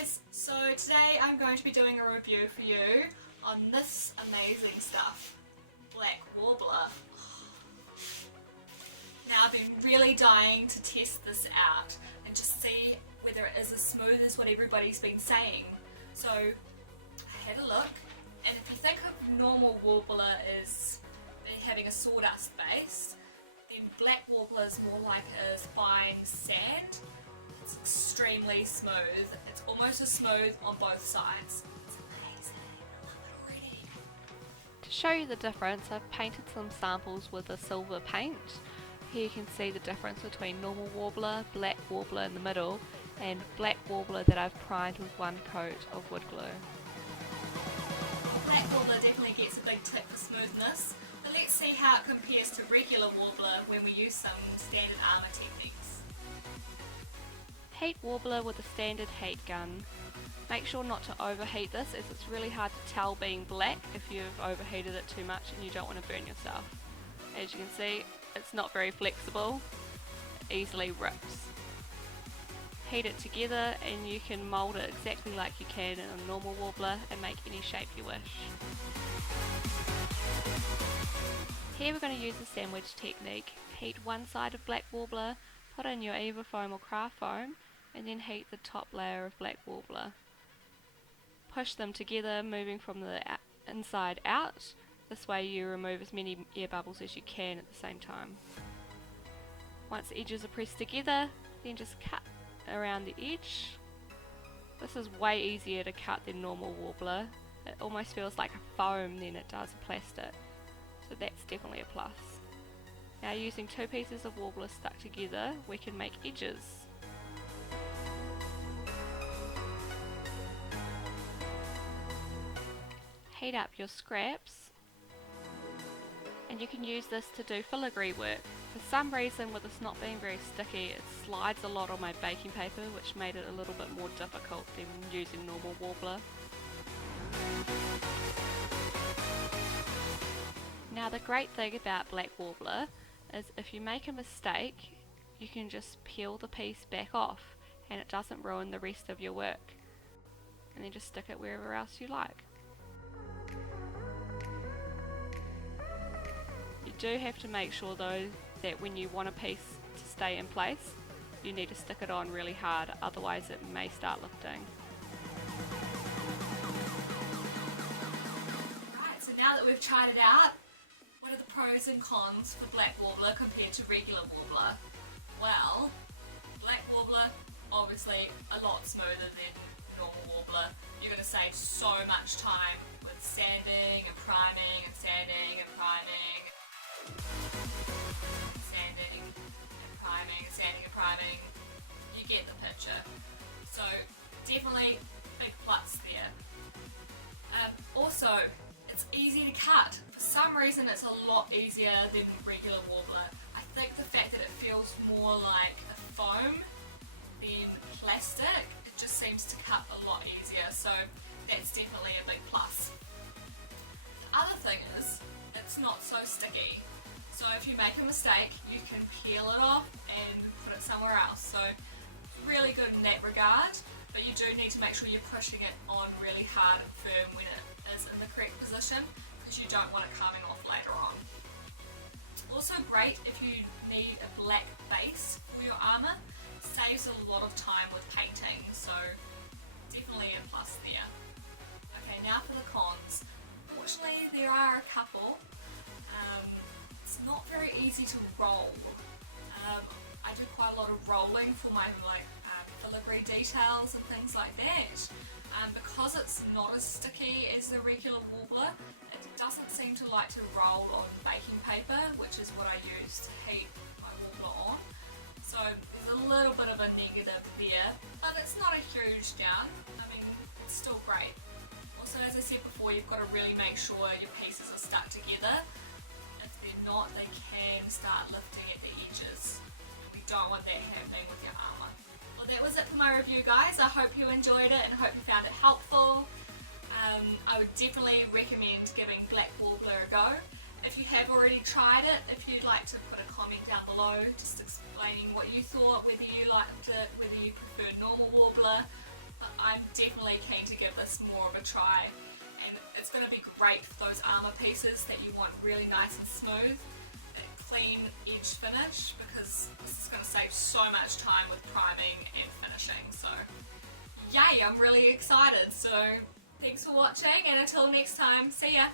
guys, so today I'm going to be doing a review for you on this amazing stuff, Black Worbla. Now I've been really dying to test this out and just see whether it is as smooth as what everybody's been saying. So I had a look, and if you think of normal Worbla as having a sawdust base, then Black Worbla is more like a fine sand. It's extremely smooth. It's almost as smooth on both sides. It's amazing. I love it already. To show you the difference, I've painted some samples with a silver paint. Here you can see the difference between normal Worbla, Black Worbla in the middle, and Black Worbla that I've primed with one coat of wood glue. Black Worbla definitely gets a big tip for smoothness, but let's see how it compares to regular Worbla when we use some standard armour techniques. Heat Worbla with a standard heat gun. Make sure not to overheat this, as it's really hard to tell being black if you've overheated it too much and you don't want to burn yourself. As you can see, it's not very flexible, it easily rips. Heat it together and you can mould it exactly like you can in a normal Worbla and make any shape you wish. Here we're going to use the sandwich technique. Heat one side of Black Worbla, put in your Eva foam or craft foam, and then heat the top layer of Black Worbla. Push them together, moving from the inside out. This way you remove as many air bubbles as you can at the same time. Once the edges are pressed together, then just cut around the edge. This is way easier to cut than normal Worbla. It almost feels like a foam than it does a plastic, so that's definitely a plus. Now using two pieces of Worbla stuck together, we can make edges. Heat up your scraps, and you can use this to do filigree work. For some reason, with this not being very sticky, it slides a lot on my baking paper, which made it a little bit more difficult than using normal Worbla. Now the great thing about Black Worbla is if you make a mistake, you can just peel the piece back off and it doesn't ruin the rest of your work. And then just stick it wherever else you like. You do have to make sure though that when you want a piece to stay in place, you need to stick it on really hard, otherwise it may start lifting. Right, so now that we've tried it out, what are the pros and cons for Black Worbla compared to regular Worbla? Well, Black Worbla, obviously a lot smoother than normal Worbla. You're going to save so much time with sanding and priming and sanding and priming. Sanding and priming and sanding and priming. You get the picture. So definitely big plus there. Also, it's easy to cut. For some reason it's a lot easier than regular Worbla. I think the fact that it feels more like a foam than plastic, it just seems to cut a lot easier, so that's definitely a big plus. The other thing is, it's not so sticky. So if you make a mistake, you can peel it off and put it somewhere else. So really good in that regard, but you do need to make sure you're pushing it on really hard and firm when it is in the correct position, because you don't want it coming off later on. Also great if you need a black base for your armour, saves a lot of time with painting, so definitely a plus there. Okay, now for the cons. Fortunately there are a couple. It's not very easy to roll. I do quite a lot of rolling for my filigree details and things like that. Because it's not as sticky as the regular Worbla, it doesn't seem to like to roll on baking paper, which is what I use to heat my Worbla on. So there's a little bit of a negative there, but it's not a huge down. I mean, it's still great. Also, as I said before, you've got to really make sure your pieces are stuck together. If they're not, they can start lifting at the edges. We don't want that happening with your armour. Well, that was it for my review, guys. I hope you enjoyed it and I hope you found it helpful. I would definitely recommend giving Black Worbla a go. If you have already tried it, if you'd like to put a comment down below just explaining what you thought, whether you liked it, whether you prefer normal Worbla, but I'm definitely keen to give this more of a try, and it's going to be great for those armour pieces that you want really nice and smooth, a clean edge finish, because this is going to save so much time with priming and finishing. So yay, I'm really excited. So thanks for watching, and until next time, see ya!